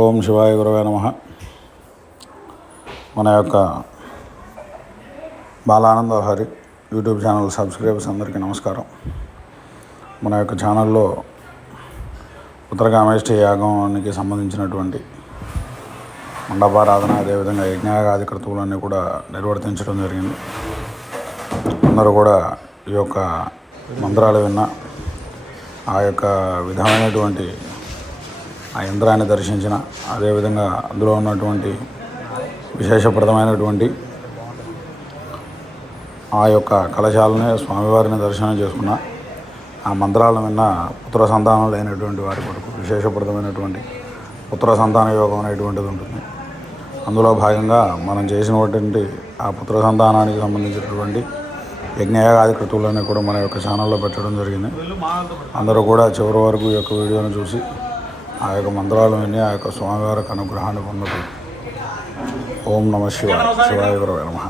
ఓం శివాయ గురవే నమః. మన యొక్క Balananda Hari YouTube channel subscribers అందరికీ నమస్కారం. మన యొక్క ఛానల్లో ఉత్తరకామేష్టి యాగానికి సంబంధించినటువంటి మండపారాధన, అదేవిధంగా యజ్ఞయాగాది క్రతువులన్నీ కూడా నిర్వర్తించడం జరిగింది. అందరూ కూడా ఈ యొక్క మంత్రాలు విన్న, ఆ యొక్క విధమైనటువంటి ఆ యంత్రాన్ని దర్శించిన, అదేవిధంగా అందులో ఉన్నటువంటి విశేషప్రదమైనటువంటి ఆ యొక్క కలశాలని స్వామివారిని దర్శనం చేసుకున్న, ఆ మంత్రాలను విన్న పుత్ర సంతానం లేనటువంటి వారి కొరకు విశేషప్రదమైనటువంటి పుత్ర సంతాన యోగం అనేటువంటిది ఉంటుంది. అందులో భాగంగా మనం చేసినటువంటి ఆ పుత్ర సంతానానికి సంబంధించినటువంటి యజ్ఞయాగాది క్రతువులన్నీ కూడా మన యొక్క ఛానల్లో పెట్టడం జరిగింది. అందరూ కూడా చివరి వరకు ఈ యొక్క వీడియోను చూసి ఆ యొక్క మంత్రాలు విని ఆ యొక్క స్వామివారికి అనుగ్రహాన్ని పొందుతూ ఓం నమ శివాయ, శివాయ గురవే నమః.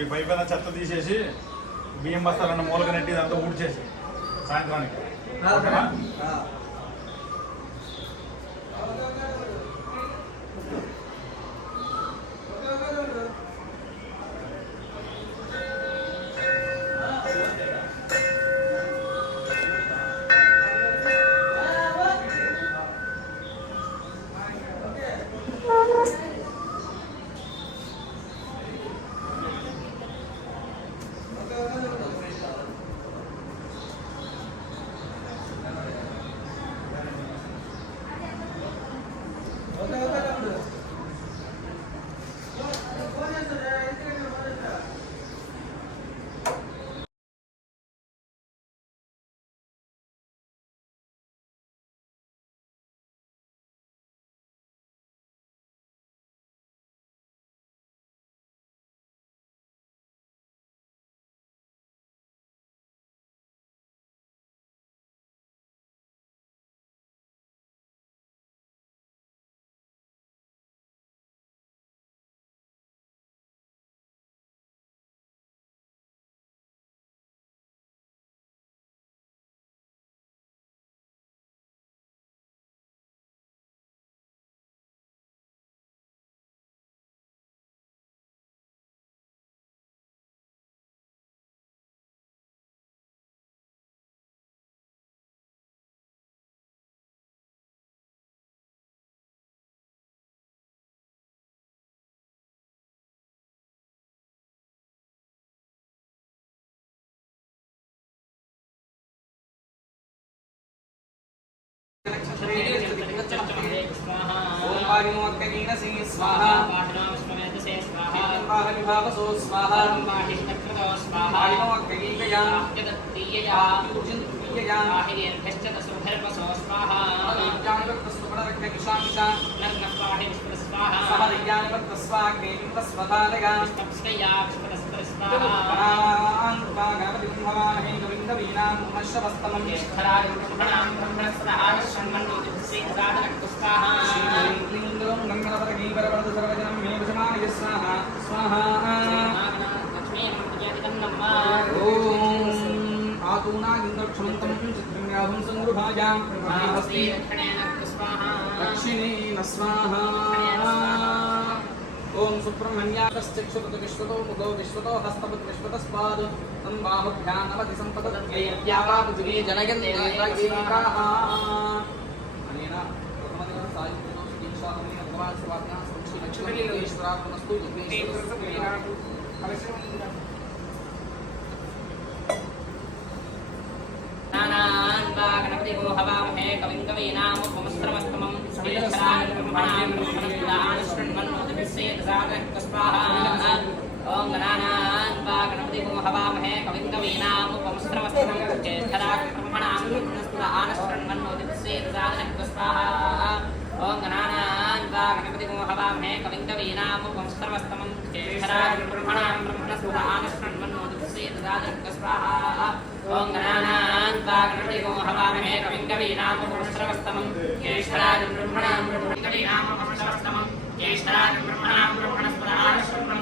ఈ పైపైన చెత్త తీసేసి బియ్యం బస్తాలన్న మూలక నెట్టి అంతా ఊడ్చేసి సాయంత్రానికి ओम सुब्रह्मण्याकश्चक्षुपद विश्वतो मुखो विश्वतो हस्तपद विश्वतस्पाद तं बाहुभ्यानवति सम्पदद्वैर्यावापृथिवी जनयन्तीकाः अनेन प्रथमदिनं सायुक्तो दीक्षामणि भगवान् शिवाज्ञा श्री लक्ष्मीश्वरात्मनस्तु गणपति को हवामहे कविं कवीनां उपमस्त्रमस्तमं ओम गणानान्वा गणपति को हवामहे कविं कवीनां उपमस्त्रमस्तमं ज्येष्ठराजं ब्रह्मणां स्वाहा ओम गणानान्वा गणपति को हवामहे कविं कवीनां उपमस्त्रमस्तमं ज्येष्ठराजं ब्रह्मणां स्वाहा ओम गणानान्वा गणपति को हवामहे कविं कवीनां उपमस्त्रमस्तमं ज्येष्ठराजं ब्रह्मणां ज्येष्ठराजं ब्रह्मणां ब्रह्मणस्पदानश्रवणं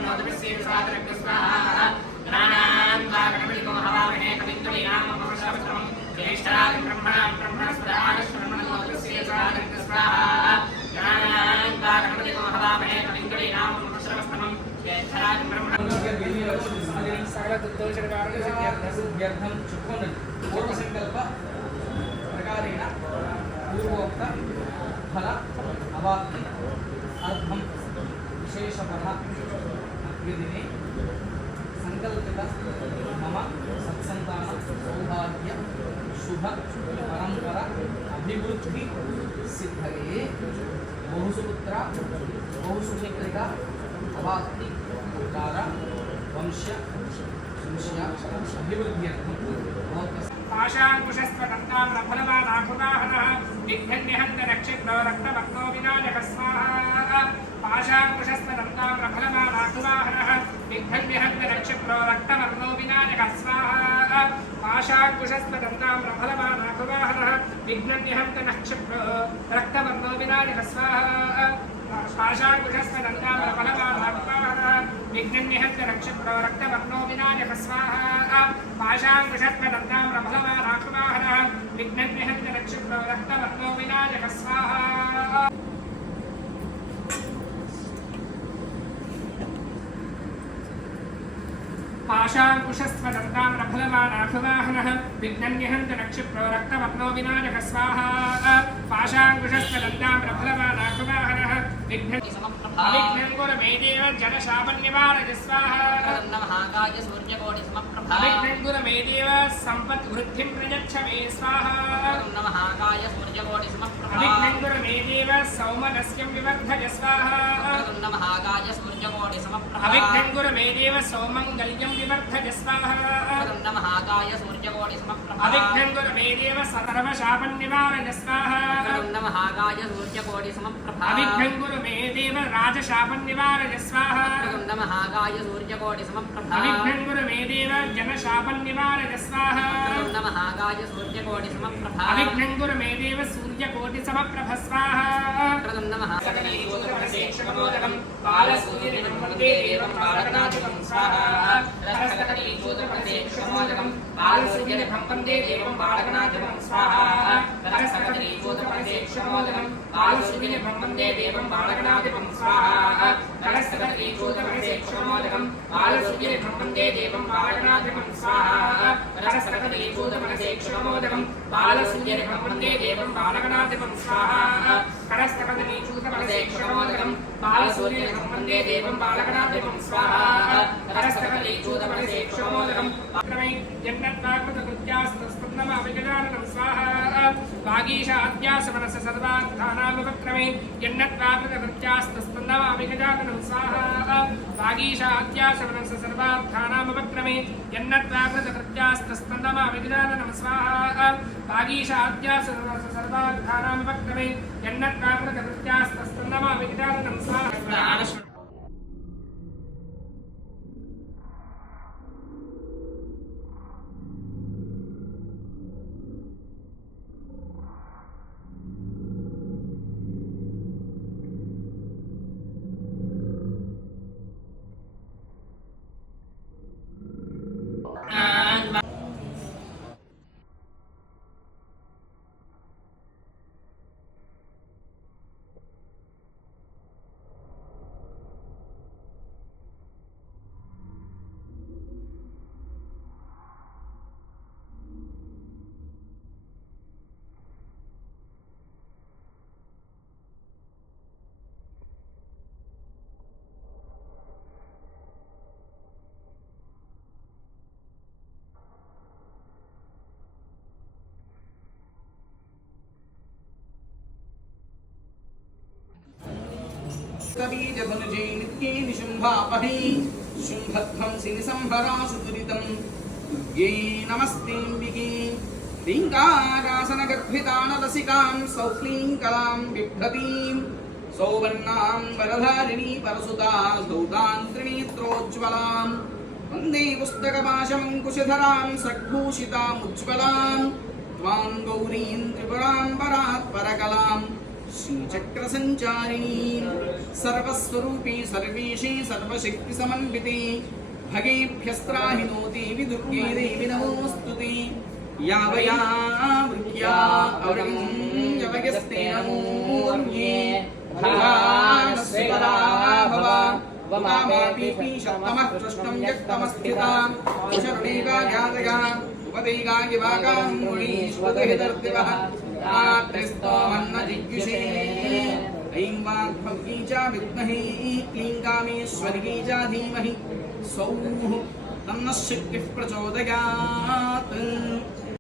సకల దుర్దోషనివారణసిద్ధ్యర్థం చుట్టుకోండి పూర్వసంకల్ప ప్రకారేణ పూర్వోక్త ఫల అవాప్తి అర్థం విశేషపద అభ్యుదినే సంకల్పిత మమ సత్సంతాన సౌభాగ్య శుభ పరంపర అభివృద్ధి సిద్ధయే బహుసుపుత్ర బహుసుపుత్రిక అవాప్తి ద్వారా వంశ అభివృద్ధ్యర్థం పాశాంకుశస్వదంతాం రఫలవానాకువాహనః విఘ్నన్యహంత నక్షత్రో రక్తవర్ణో వినాయక స్వాహా పాశాంకుశస్వదంతాం రఫలవానాకువాహనః విఘ్నన్యహంత నక్షత్రో రక్తవర్ణో వినాయక స్వాహా పాశాంకుశస్వదంతాం రఫలవానాకువాహనః విఘ్నన్యహంత నక్షత్రో రక్తవర్ణో వినాయక స్వాహా పాశాంకుశస్వదంతాం రఫలవానాకువాహనః విఘ్నన్యహంత నక్షత్రో రక్తవర్ణో వినాయక స్వాహా పాశాంకుశస్వదంతాం రఫలవానాకువాహనః విఘ్నన్యహంత నక్షత్రో రక్తవర్ణో వినాయక స్వాహా పాశాంకుశస్వదంతాం రఫలవానాకువాహనః విఘ్నన్యహంత నక్షత్రో రక్తవర్ణో వినాయక స్వాహా పాశాంకుశస్వదంతాం రఫలవానాకువాహనః విఘ్నంగురమేదేవ జనశాపన్నివారయ స్వాహా నమః సూర్యకోటి సమప్రభా విఘ్నంగురమేదేవ సంపద్వృద్ధిం ప్రయచ్చ మే స్వాహా నమః సూర్యకోటి సమప్రభా విఘ్నంగురమేదేవ సౌమనస్యం వివర్ధయ స్వాహా నమః సూర్యకోటి సమప్రభా అవిఘ్నంగురమేదేవ సౌమంగళ్యం వివర్ధయ స్వాహా నమః సూర్యకోటి సమప్రభా అవిఘ్నంగురమేదేవ సర్వశాపన్నివారయ స్వాహా నమః సూర్యకోటి సమప్రభా అవిఘ్నంగురమేదేవ రాజశాపన్నివారయ స్వాహా నమః సూర్యకోటి సమప్రభా అవిఘ్నంగురమేదేవ జనశాపన్నివారయ స్వాహా నమః సూర్యకోటి సమప్రభా అవిఘ్నంగురమేదేవ సూర్యకోటి సమప్రభ స్వాహా నమః సకలీశూద్రమశేషమోదకం బాలసూర్యనిధం వందే దేవం బాలగణాధిపం స్వాహా సకలీశూద్రమశేషమోదకం బాలసూర్యనిధం వందే దేవం బాలగణాధిపం స్వాహా సకలీశూద్రమశేషమోదకం బాలసూర్యనిధం వందే దేవం బాలగణాధిపం స్వాహా సకలీశూద్రమశేషమోదకం బాలసూర్యనిధం వందే దేవం బాలగణాధిపం స్వాహా సకలీశూద్రమశేషమోదకం బాలసూర్యనిధం వందే దేవం బాలగణాధిపం స్వాహా కరస్తకలీచూతమశేషమోదకం బాలసూర్యనిధం వందే దేవం బాలగణాధిపం స్వాహా కరస్తకలీచూతమశేషమోదకం జన్నత్వాకృతకృత్యాస్తస్పందమావిగజాననం స్వాహా వాగీశాద్యాసమనస సర్వార్థానాముపక్రమే జన్నత్వాకృతకృత్యాస్తస్పందమావిగజాననం స్వాహా వాగీశాద్యాసమనస సర్వార్థానాముపక్రమే జన్నత్వాకృతకృత్యాస్తస్పందమావిగజాననం స్వాహా వాగీశాద్యాసమనస సర్వార్థానాముపక్రమే జన్నత్వాకృతకృత్యాస్తస్పందమావిగజాననం స్వాహా बीजधनुजे नित्ये निशुम्भापहे शुम्भध्वंसिनि संहरासु दुरितं दुर्गे नमस्तेऽम्बिके ह्रीङ्कारासनगर्भितानलसिकां सौक्लीङ्कलां बिभ्रतीं सौवर्णां वरधारिणी परसुता धौतां त्रिनेत्रोज्ज्वलां वन्दे पुस्तकपाशमङ्कुशधरां सद्भूषितामुज्ज्वलां त्वां गौरीं त्रिपुरां परात्परकलां श्रीचक्रसञ्चारिणी सर्वस्वरूपी सर्वेशी सर्वशक्तिसमन्विते भगेभ्यस्त्राहिनो देवि दुर्गे देवि नमोऽस्तुते यावया वृक्या अवयस्ते नमो भवा उपामापीपी शब्दमः कृष्णं यक्तमस्थिताम् शरणैका ज्ञातयाम् उपदैकागिवाकाम् मुनीश्वतहितर्दिवः रात्रिस्तोमन्न जिज्ञुषे ऐं वाग्भव्यै च विद्महे क्लीं कामेश्वर्यै च धीमहि सौः तन्नः शक्तिः प्रचोदयात्।